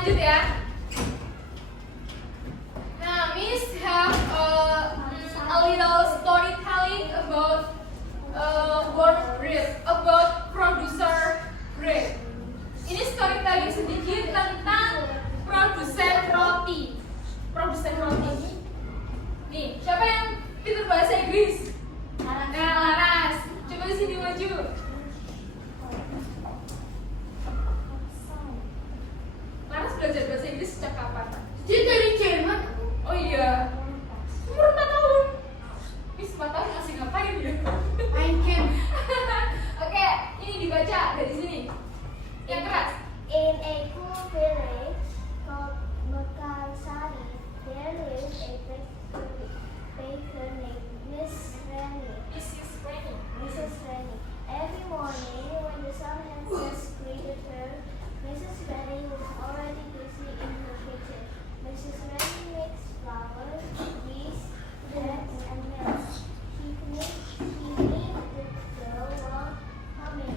lanjut ya. Nah, Miss have a little storytelling about work breed, about producer bread. Ini storytelling sedikit tentang produsen roti. Produsen roti. Nih, siapa yang pintar bahasa Inggris? Nah, Laras. Coba di sini maju. Laras belajar bahasa Inggris sejak kapan? Dia dari Jerman. Oh iya. Umur 4 tahun. Miss 4 tahun masih ngapain ya? Main game. Oke, ini dibaca dari sini. Yang keras. In a cool village called Mekarsari, there lived a baker named Miss Rani. Mrs. Rennie. Mrs. Rani. Every morning, when the sun had just greeted her, Mrs. Rani was already busy in her kitchen. Mrs. Rani makes flour, yeast, eggs, and milk. She kneads the dough while humming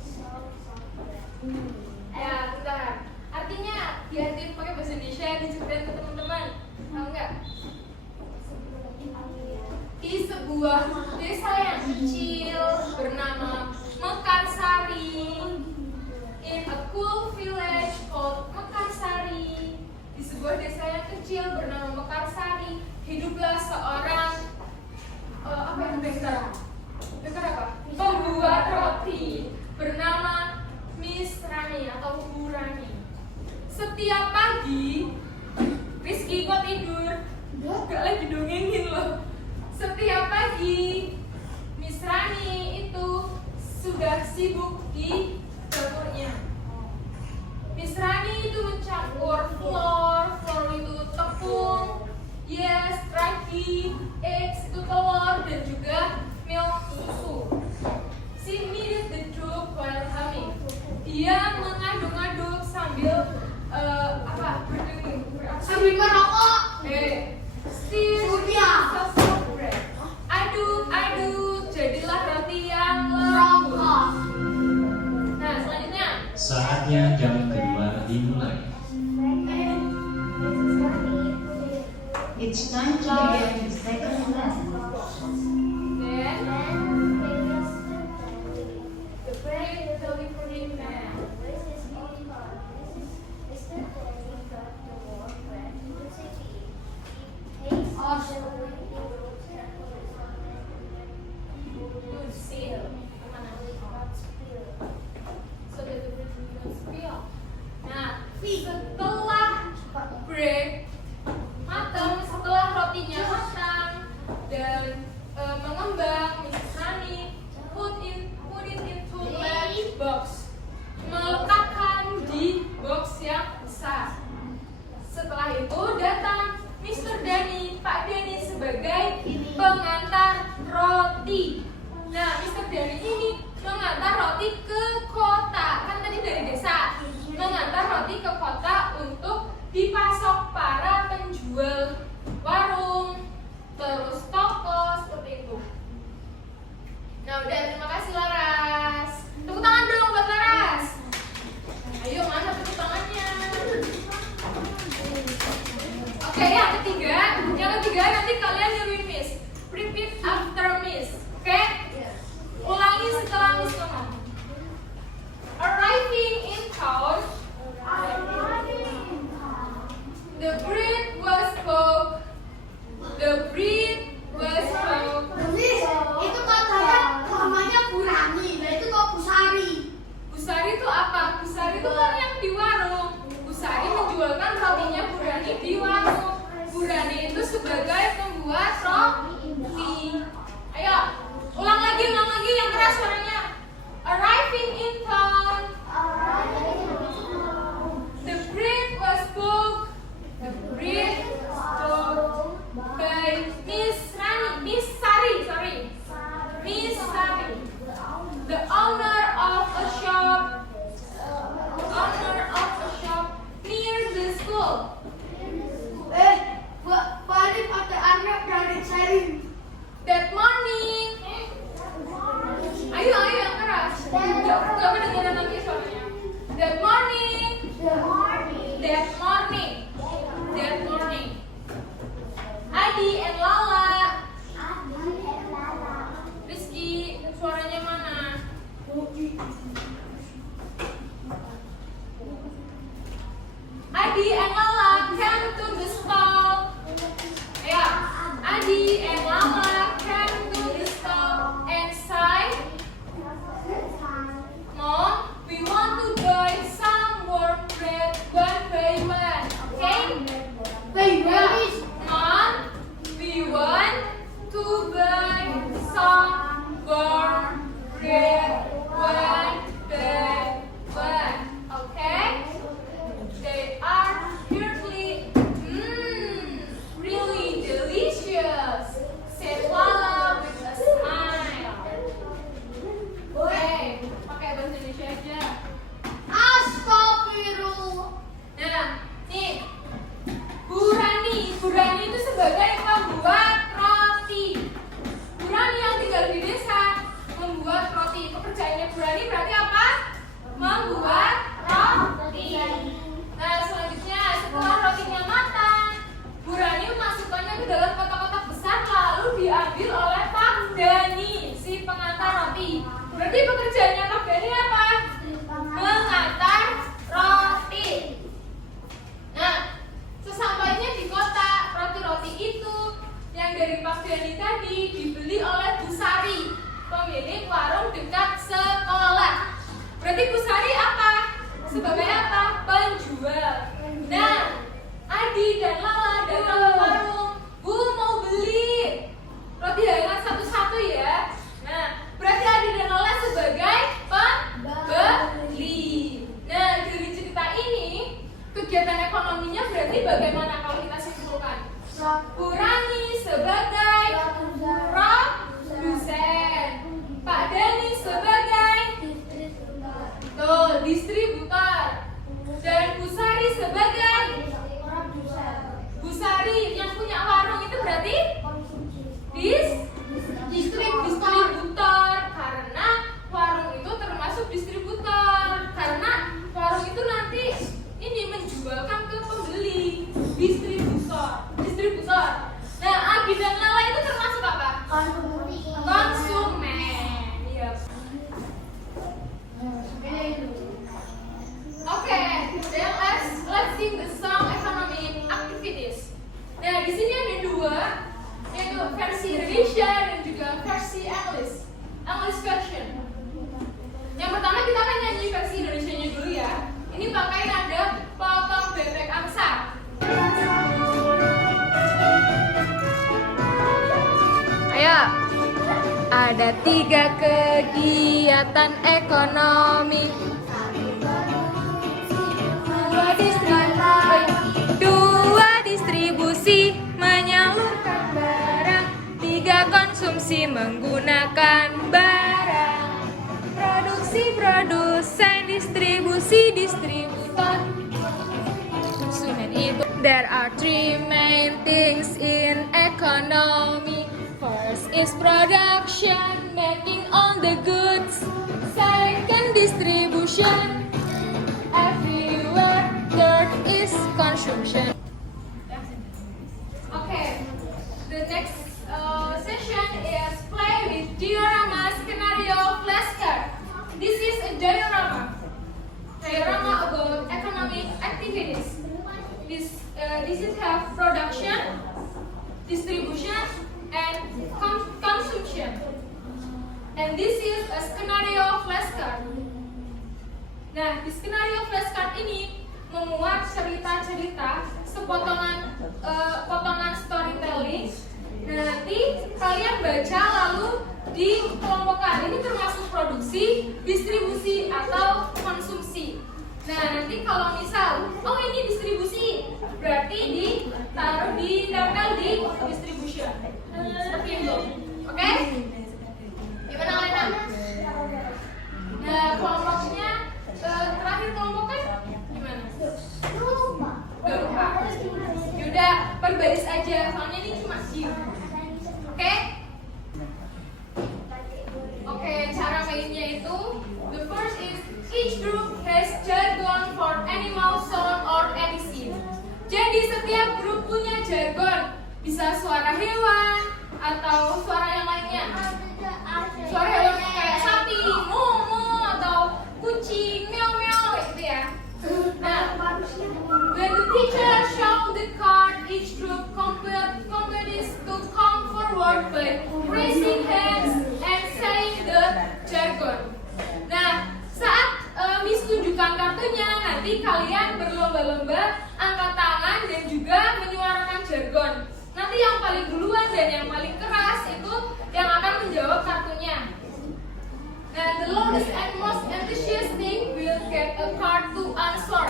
soft bread. Ya, bentar. Artinya diartiin pakai bahasa Indonesia, diceritain ke teman-teman. Tahu nggak? Di sebuah desa yang kecil bernama Mekarsari. In a cool village called Mekarsari. Di sebuah desa yang kecil bernama Mekarsari, hiduplah seorang baker apa? Pembuat roti bernama Miss Rani atau Bu Rani. Setiap pagi, Rizky kok tidur? Gak lagi dongengin loh. Setiap pagi, Miss Rani itu sudah sibuk di dapurnya. Miss Rani itu mencampur flour itu tepung, yeast, ragi, eggs itu telur, dan juga milk susu. She kneaded the dough while humming. Dia mengaduk-aduk sambil berdengung. Sambil merokok. Surya. Aduk, jadilah roti yang lembut. Nah, selanjutnya. Saatnya jam kedua dimulai. It's time to begin the second lesson. Then, The bread the delivery man. Mrs. Oliver, Mr. Danny got the warm bread to the city. He takes the Good seal. Kemana? So that the bread will not spill. Nah, setelah bread matang, setelah rotinya matang dan mengembang, Mrs. Rani put it into large box, meletakkan di box yang besar. Setelah itu datang Mr. Danny, Pak Danny sebagai pengantar roti. Nah, Mr. Danny ini mengantar roti ke kota, kan tadi dari desa, mengantar roti ke kota untuk dipasok para penjual warung, terus toko, seperti itu. Nah, udah, terima kasih Laras. Tepuk tangan dong buat Laras. Ayo, mana tepuk tangannya? Oke, yang ketiga nanti kalian nyuruhin Miss. Repeat after Miss. Oke? Ulangi setelah Miss ngomong. Arriving in town, the bread was spoke. The bread was spoke. Miss, itu katanya namanya Bu Rani. Nah itu kok Bu Sari. Busari itu apa? Busari itu kan yang di warung. Busari menjualkan rotinya Bu Rani di warung. Bu Rani itu sebagai pembuat roti. Ayo, ulang lagi yang keras suaranya. Arriving in town, the bread was spoke. The bread spoke by Miss Sari. Miss Sari, the owner of a shop near the school. Pak Alif ada anak dari Adi and Lala came to the stall. Ayo, Adi and Lala came to the stall and said, Mom, we want to buy some warm bread one by one. Okay? Mom, we want to buy some warm bread one by one. Okay? They are really delicious, said Lala with a smile. Oke, pakai bahasa Indonesia aja. Astagfirullah. Nah, nih, Bu Rani itu sebagai pembuat roti. Bu Rani yang tinggal di desa membuat roti. Pekerjaannya Bu Rani berarti apa? Membuat roti. Nah, selanjutnya setelah rotinya matang, Bu Rani memasukkannya ke dalam kotak-kotak besar lalu diambil oleh Pak Dani, si pengantar roti. Berarti pekerjaannya Pak Dani apa? Mengantar roti. Nah, sesampainya di kota, roti-roti itu yang dari Pak Dani tadi dibeli oleh Bu Sari, pemilik warung dekat sekolah. Berarti Bu Sari apa? Sebagai apa? Penjual. Nah, Adi dan Lala datang ke warung. Bu, mau beli roti hangat satu-satu ya. Nah, berarti Adi dan Lala sebagai pembeli. Nah, dari cerita ini, kegiatan ekonominya berarti bagaimana kalau kita simpulkan? Bu Rani sebagai produsen, Pak Dani sebagai distributor, dan Bu Sari sebagai Bu Sari yang punya warung itu berarti distributor, karena warung itu termasuk distributor, karena warung itu nanti ini menjualkan ke pembeli. Distributor. Nah, Adi dan Lala itu termasuk apa? Konsumen. Iya. Oke, then let's sing the song economic activities. Nah, di sini ada dua, yaitu versi Indonesia dan juga versi English version. Yang pertama kita akan nyanyi versi Indonesianya dulu ya. Ini pakai nada potong bebek angsa. Ayo. Ada 3 kegiatan ekonomi. 2 distribusi menyalurkan barang. 3 konsumsi menggunakan barang. Produksi produsen, distribusi distributor. Konsumen itu. There are 3 main things in economy. First is production, making all the goods. Second, distribution, everywhere. Third is consumption. Okay, the next session is play with diorama scenario flashcard. This is a diorama about economic activities. This is have production, distribution, and consumption. And this is a scenario flashcard. Nah, di skenario flashcard ini memuat cerita-cerita, potongan storytelling. Nah, nanti kalian baca lalu dikelompokkan. Ini termasuk produksi, distribusi, atau konsumsi. Nah, nanti kalau misal, oh ini distribusi, berarti ditempel di distribution. Seperti itu. Oke? Gimana Lena? Nah, kelompoknya terakhir kelompoknya gimana? Lupa. Udah lupa. Yaudah, perbaris aja, soalnya ini cuma diam. Oke? Oke, cara mainnya itu, the first is each group has jargon for animal, sound, or any scene. Jadi setiap grup punya jargon, bisa suara hewan atau suara yang lainnya. Suara hewan kayak sapi, mu, atau kucing, meow, gitu ya. Nah, when the kalian berlomba-lomba angkat tangan dan juga menyuarakan jargon. Nanti yang paling duluan dan yang paling keras itu yang akan menjawab kartunya. And the longest and most enthusiastic will get a card to answer.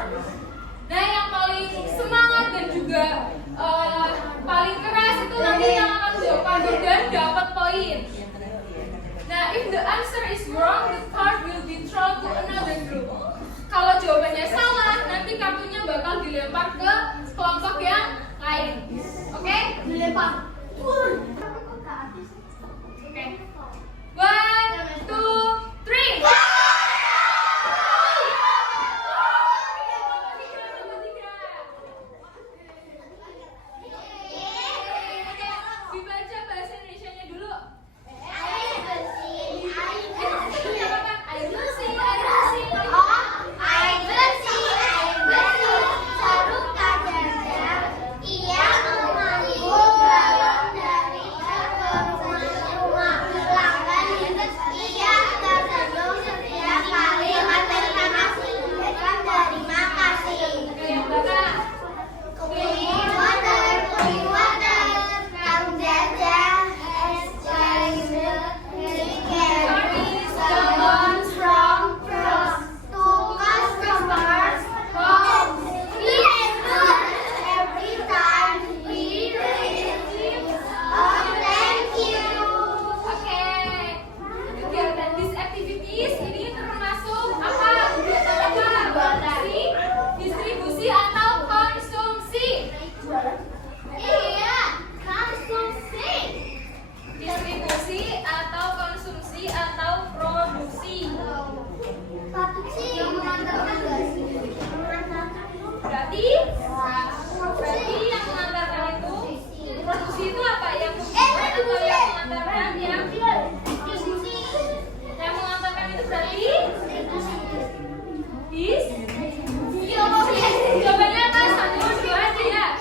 Nah, yang paling semangat dan juga paling keras itu nanti yang akan menjawab kartu dan dapat poin. Nah, if the answer is wrong, the card will be thrown to another group. Kalau jawabannya salah, nanti kartunya bakal dilempar ke kelompok yang lain. Oke? Dilempar. Oke. 1, 2, 3. Dibaca bahasa Indonesianya dulu. Berarti yang mengantarkan itu produksi itu apa? Yang mengantarkan yang mengantarkan itu berarti bis. Jawabannya apa? 1, 2, 3.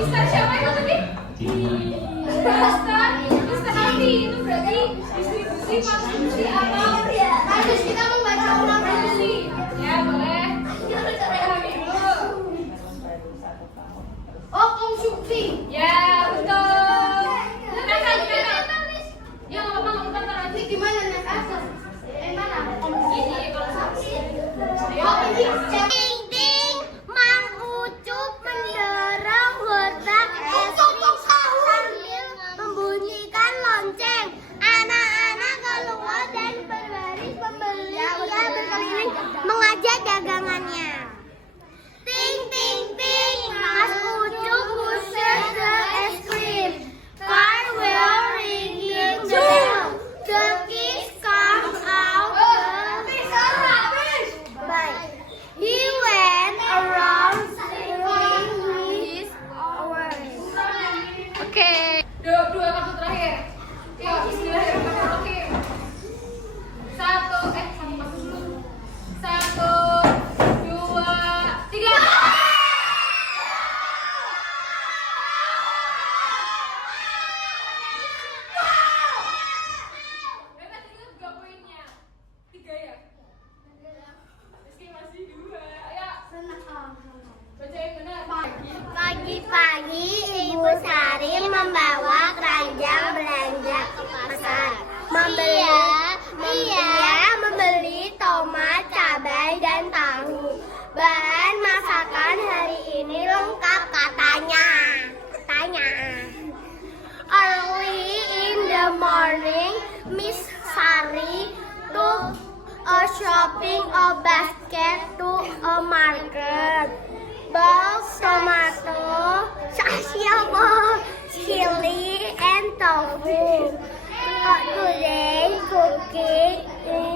Mister siapa itu tadi? Mister Aldi itu berarti distribusi, konsumsi atau Harus kita membaca ulang produksi? Ya boleh. Pahami dulu. Oh, konsumsi. Ya betul. Silakan. Ya nggak apa-apa ntar aja. Ini gimana nih? Mana? Ini konsumsi. Oh, ini Ding-ding, Mang Ucup mendorong gertak es krim sambil membunyikan lonceng. Anak-anak keluar dan berbaris pembeli berkeliling mengajak dagangannya. Ting ting ting, Mas Ucup pushes the es krim. Car will ringing bell. The kids come out by. He went around singing his hours. Oke. Dua kartu terakhir. Yuk, bismillahirrahmanirrahim. 1, 2, 3. shopping a basket to a market. Balls, tomato, sashimi, chili, and tofu. Today cooking